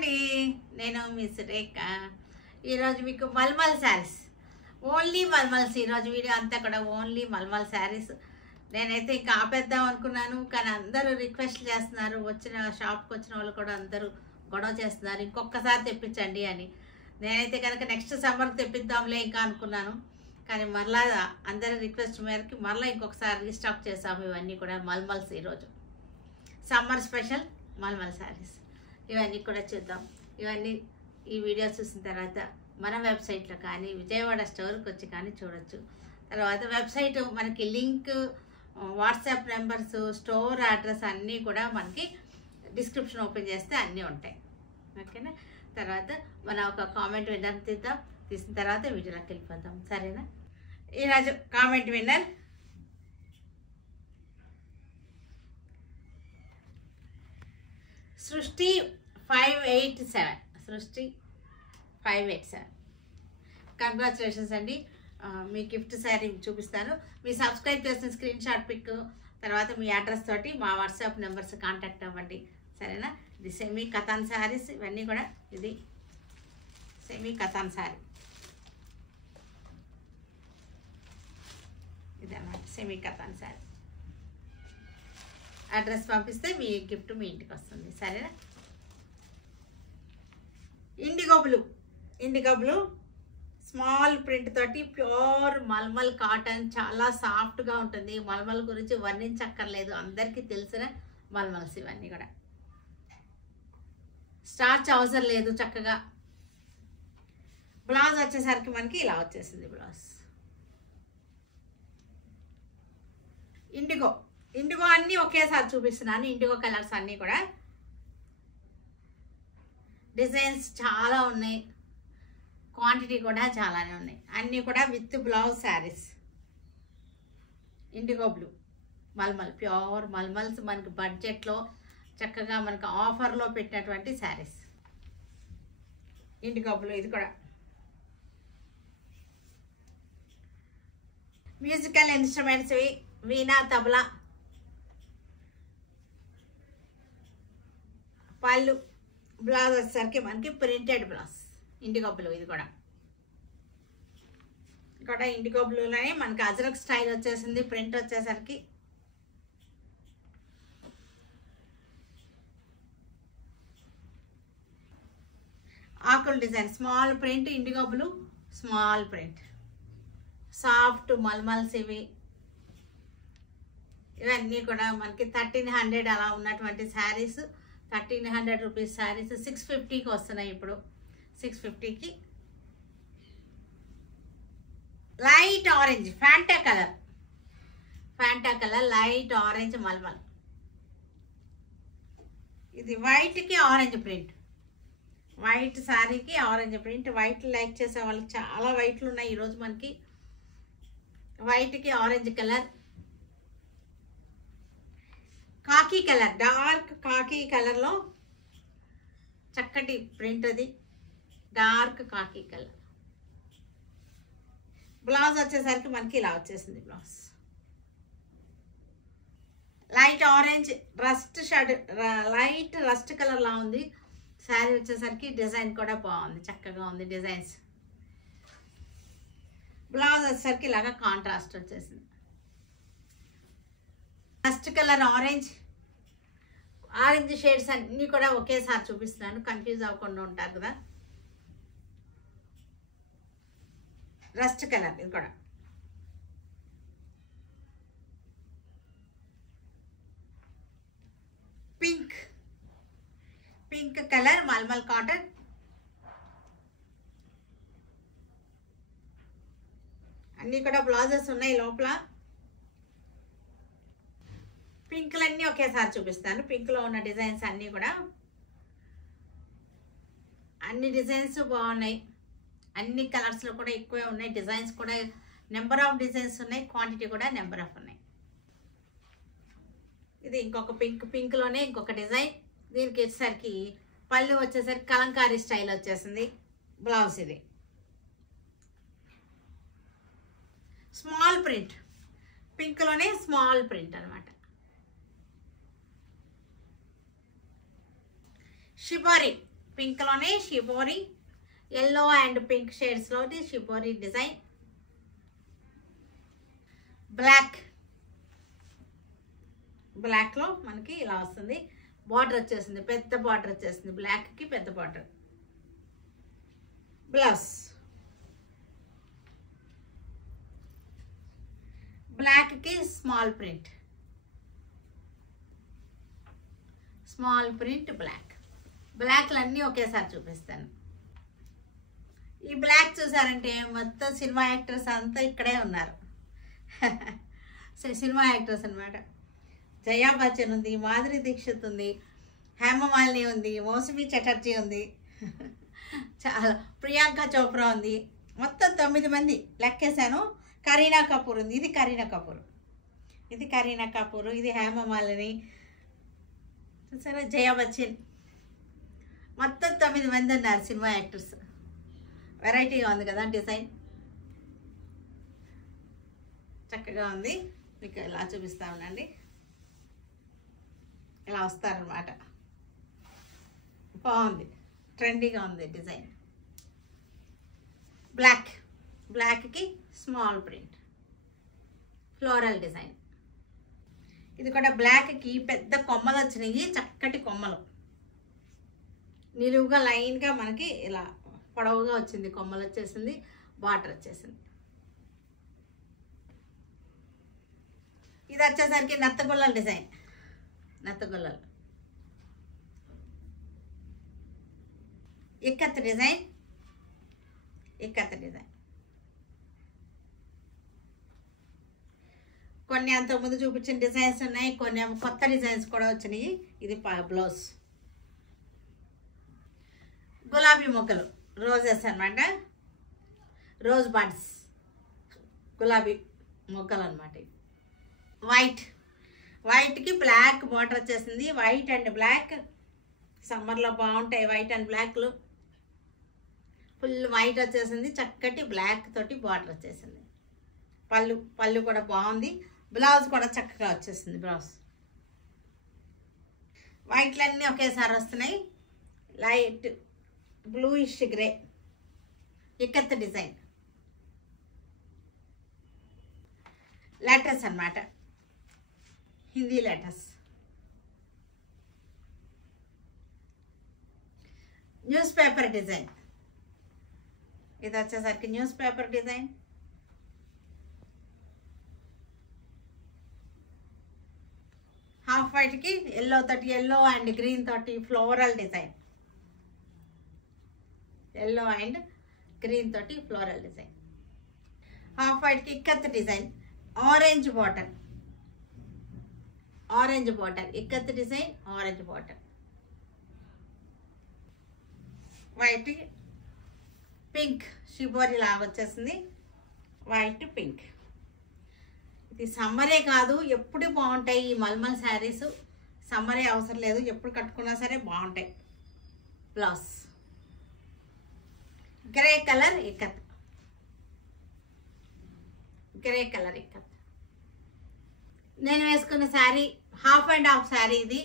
అండి, నేను మీ సురేఖ. ఈరోజు మీకు మల్మల్ శారీస్, ఓన్లీ మల్మల్స్. ఈరోజు వీడియో అంతా కూడా ఓన్లీ మల్మల్ శారీస్. నేనైతే ఇంకా ఆపేద్దాం అనుకున్నాను, కానీ అందరూ రిక్వెస్ట్ చేస్తున్నారు. షాప్కి వచ్చిన వాళ్ళు కూడా అందరూ గొడవ చేస్తున్నారు, ఇంకొకసారి తెప్పించండి అని. నేనైతే కనుక నెక్స్ట్ సమ్మర్కి తెప్పిద్దాంలే ఇంకా అనుకున్నాను, కానీ మరలా అందరి రిక్వెస్ట్ మేరకు మరలా ఇంకొకసారి రీస్టాక్ చేసాము. ఇవన్నీ కూడా మల్మల్స్. ఈరోజు సమ్మర్ స్పెషల్ మల్మల్ శారీస్ ఇవన్నీ కూడా చూద్దాం. ఇవన్నీ ఈ వీడియో చూసిన తర్వాత మన వెబ్సైట్లో కానీ విజయవాడ స్టోర్కి వచ్చి కానీ చూడొచ్చు. తర్వాత వెబ్సైట్ మనకి link, WhatsApp numbers, store address అన్నీ కూడా మనకి డిస్క్రిప్షన్ ఓపెన్ చేస్తే అన్నీ ఉంటాయి. ఓకేనా? తర్వాత మనం ఒక కామెంట్ విన్నర్ తీసిన తర్వాత వీడియోలోకి వెళ్ళిపోతాం. సరేనా? ఈరోజు కామెంట్ విన్నర్ సృష్టి 587. సృష్టి 587. కంగ్రాచులేషన్స్ అండి. మీ గిఫ్ట్ శారీ చూపిస్తాను. మీ సబ్స్క్రైబ్ చేసిన స్క్రీన్ షాట్ పిక్, తర్వాత మీ అడ్రస్ తోటి మా వాట్సాప్ నెంబర్స్ కాంటాక్ట్ అవ్వండి. సరేనా? ఇది సెమీ కథాన్ శారీస్. ఇవన్నీ కూడా ఇది సెమీ కథాన్ శారీ. ఇదన్నమాట సెమీ కథాన్ శారీ. అడ్రస్ పంపిస్తే మీ గిఫ్ట్ మీ ఇంటికి వస్తుంది. సరేనా? ఇండిగో బ్లూ స్మాల్ ప్రింట్ తోటి ప్యూర్ మల్మల్ కాటన్, చాలా సాఫ్ట్గా ఉంటుంది. మల్మల్ గురించి వర్ణించక్కర్లేదు, అందరికీ తెలిసిన మల్మల్స్ ఇవన్నీ కూడా. స్టార్చ్ అవసరం లేదు, చక్కగా. బ్లౌజ్ వచ్చేసరికి మనకి ఇలా వచ్చేసింది బ్లౌజ్. ఇండిగో అన్నీ ఒకేసారి చూపిస్తున్నాను. ఇండిగో కలర్స్ అన్నీ కూడా. డిజైన్స్ చాలా ఉన్నాయి, క్వాంటిటీ కూడా చాలానే ఉన్నాయి. అన్నీ కూడా with blouse saris. Indigo blue mulmul, pure mulmuls. మనకి బడ్జెట్లో చక్కగా మనకు ఆఫర్లో పెట్టినటువంటి శారీస్. ఇండిగో బ్లూ ఇది కూడా. మ్యూజికల్ ఇన్స్ట్రుమెంట్స్, వీణా, తబలా. పళ్ళు, బ్లౌజ్ వచ్చేసరికి మనకి ప్రింటెడ్ బ్లౌజ్. ఇండిగో బ్లూ ఇది కూడా. ఇక్కడ ఇండిగో బ్లూలోనే మనకి అజరక్ స్టైల్ వచ్చేసింది. ప్రింట్ వచ్చేసరికి ఆకుల design, small print. Indigo blue small print, soft mulmuls ఇవి. ఇవన్నీ కూడా మనకి 1300 అలా ఉన్నటువంటి శారీస్. 1300 రూపీస్ శారీస్ 650కి వస్తున్నాయి ఇప్పుడు. 650కి. Light orange Fanta colour light orange mulmul. ఇది వైట్కి ఆరెంజ్ ప్రింట్. వైట్ శారీకి ఆరెంజ్ ప్రింట్. వైట్ లైక్ చేసే వాళ్ళకి చాలా వైట్లు ఉన్నాయి ఈరోజు మనకి. వైట్కి orange colour, khaki colour, dark khaki కలర్లో చక్కటి ప్రింట్. అది డార్క్ కాకి కలర్. బ్లౌజ్ వచ్చేసరికి మనకి ఇలా వచ్చేసింది blouse. Light orange light rust కలర్లా ఉంది శారీ వచ్చేసరికి. డిజైన్ కూడా బాగుంది, చక్కగా ఉంది డిజైన్స్. బ్లౌజ్ వచ్చేసరికి ఇలాగా కాంట్రాస్ట్ వచ్చేసింది. రస్ట్ కలర్ ఆరెంజ్ షేడ్స్ అన్నీ కూడా ఒకేసారి చూపిస్తున్నాను, కన్ఫ్యూజ్ అవ్వకుండా ఉంటారు కదా. రస్ట్ కలర్ ఇది కూడా. Pink colour mulmul cotton. అన్నీ కూడా బ్లౌజెస్ ఉన్నాయి లోపల. పింక్లన్నీ ఒకేసారి చూపిస్తాను. పింక్లో ఉన్న డిజైన్స్ అన్నీ కూడా, అన్ని డిజైన్స్ బాగున్నాయి. అన్ని కలర్స్లో కూడా ఎక్కువే ఉన్నాయి. డిజైన్స్ కూడా నెంబర్ ఆఫ్ డిజైన్స్ ఉన్నాయి, క్వాంటిటీ కూడా నెంబర్ ఆఫ్ ఉన్నాయి. ఇది ఇంకొక పింక్లోనే ఇంకొక డిజైన్. దీనికి వచ్చేసరికి పళ్ళు వచ్చేసరికి కలంకారీ స్టైల్ వచ్చేసింది. బ్లౌజ్ ఇది స్మాల్ ప్రింట్. పింక్లోనే స్మాల్ ప్రింట్ అనమాట. షిబోరి పింక్లోనే షిబోరి, ఎల్లో అండ్ పింక్ షేడ్స్లోని షిబోరి డిజైన్. బ్లాక్లో మనకి ఇలా వస్తుంది. బార్డర్ వచ్చేసింది, పెద్ద బార్డర్ వచ్చేసింది. బ్లాక్కి పెద్ద బార్డర్. బ్లౌజ్ బ్లాక్కి స్మాల్ ప్రింట్ బ్లాక్లు అన్నీ ఒకేసారి చూపిస్తాను. ఈ బ్లాక్ చూసారంటే మొత్తం సినిమా యాక్టర్స్ అంతా ఇక్కడే ఉన్నారు. సినిమా యాక్టర్స్ అనమాట. జయా బచ్చన్ ఉంది, మాధురి దీక్షిత్ ఉంది, హేమమాలిని ఉంది, మౌసమి చటర్జీ ఉంది, చాలా ప్రియాంక చోప్రా ఉంది. మొత్తం 9 మంది లెక్కేశాను. కరీనా కపూర్ ఉంది. ఇది కరీనా కపూర్, ఇది హేమమాలిని, చూసారా, జయా బచ్చన్. మొత్తం 9 మంది ఉన్నారు సినిమా యాక్టర్స్. వెరైటీగా ఉంది కదా డిజైన్, చక్కగా ఉంది. మీకు ఇలా చూపిస్తా ఉన్నాండి. ఇలా వస్తారనమాట. బాగుంది, ట్రెండీగా ఉంది డిజైన్. బ్లాక్కి స్మాల్ ప్రింట్ ఫ్లోరల్ డిజైన్. ఇది కూడా బ్లాక్కి పెద్ద కొమ్మలు వచ్చినాయి, చక్కటి కొమ్మలు. నిలువుగా లైన్గా మనకి ఇలా పొడవుగా వచ్చింది, కొమ్మలు వచ్చేసింది, బార్డర్ వచ్చేసింది. ఇది వచ్చేసరికి నత్తగుల్లల డిజైన్. నత్తగుల్లలు ఇక్కత్ డిజైన్. కొన్ని అంతకుముందు చూపించిన డిజైన్స్ ఉన్నాయి, కొన్ని కొత్త డిజైన్స్ కూడా వచ్చినాయి. ఇది బ్లౌజ్. గులాబీ మొక్కలు, రోజెస్ అనమాట, రోజ్ బడ్స్, గులాబీ మొక్కలు అనమాట. వైట్కి బ్లాక్ బార్డర్ వచ్చేసింది. వైట్ అండ్ బ్లాక్ సమ్మర్లో బాగుంటాయి. వైట్ అండ్ బ్లాక్లు. ఫుల్ వైట్ వచ్చేసింది, చక్కటి బ్లాక్ తోటి బార్డర్ వచ్చేసింది. పళ్ళు కూడా బాగుంది. బ్లౌజ్ కూడా చక్కగా వచ్చేసింది. బ్లౌజ్ వైట్లన్నీ ఒకేసారి వస్తున్నాయి. Light bluish grey ikat design. Letters అన్నమాట, Hindi letters. Newspaper design. ఇది వచ్చేసరికి న్యూస్ పేపర్ డిజైన్. హాఫ్ వైట్కి ఎల్లో తోటి, ఎల్లో అండ్ గ్రీన్ తోటి floral design. Yellow and green తోటి ఫ్లోరల్ డిజైన్. హాఫ్ వైట్కి ikat design. Orange border ikat design, orange border. White pink shibori లాగా వచ్చేసింది. White pink. ఇది సమ్మరే కాదు, ఎప్పుడు బాగుంటాయి ఈ మల్మల్ శారీస్. సమ్మరే అవసరం లేదు, ఎప్పుడు కట్టుకున్నా సరే బాగుంటాయి. Blouse grey colour ikat. నేను వేసుకున్న sari half and half sari. ఇది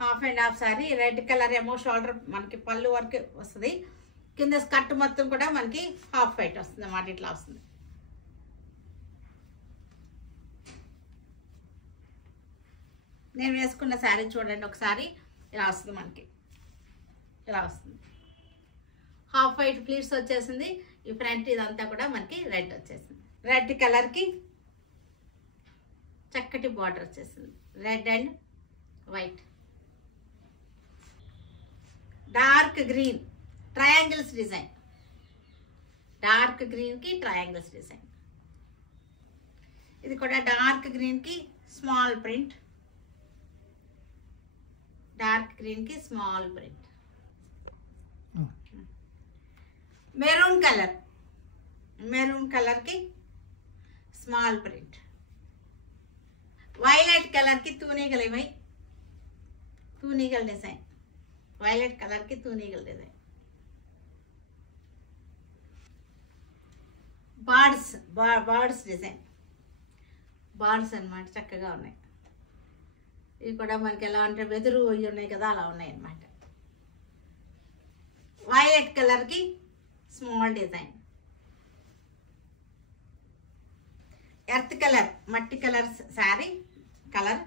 half and half sari. Red colour ఏమో షోల్డర్ మనకి పళ్ళు వరకు వస్తుంది. కింద స్కర్ట్ మొత్తం కూడా మనకి హాఫ్ వైట్ వస్తుంది అన్నమాట. ఇట్లా వస్తుంది. నేను వేసుకున్న శారీ చూడండి ఒకసారి. ఇలా వస్తుంది మనకి, ఇలా వస్తుంది. హాఫ్ వైట్ ప్లీట్స్ వచ్చేసింది. ఈ ఫ్రంట్ ఇదంతా కూడా మనకి రెడ్ వచ్చేసింది. రెడ్ కలర్కి చక్కటి బార్డర్ వచ్చేసింది. Red and white. Dark green triangles design. Dark గ్రీన్కి ట్రయాంగిల్స్ డిజైన్. ఇది కూడా డార్క్ గ్రీన్కి స్మాల్ ప్రింట్. డార్క్ గ్రీన్కి స్మాల్ ప్రింట్. మెరూన్ కలర్కి స్మాల్ ప్రింట్. వైలెట్ కలర్కి తూనీగలు ఇవి. తూనీగల డిజైన్. వైలెట్ కలర్కి తూనీగల డిజైన్. Birds design. బర్డ్స్ అన్నమాట, చక్కగా ఉన్నాయి. ఇవి కూడా మనకి ఎలా అంటే వెదురు ఇవి ఉన్నాయి కదా, అలా ఉన్నాయి అన్నమాట. వైలెట్ కలర్కి స్మాల్ డిజైన్. ఎర్త్ కలర్ మట్టి కలర్ శారీ కలర్.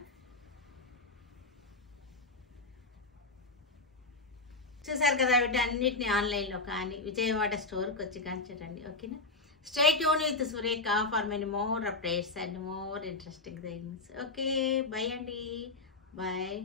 చూసారు కదా, వీటన్నిటిని ఆన్లైన్లో కానీ విజయవాడ స్టోర్కి వచ్చి కానీ చూడండి. ఓకేనా? Stay tune with Surekha for many more updates and more interesting things. Okay, by అండి, బాయ్.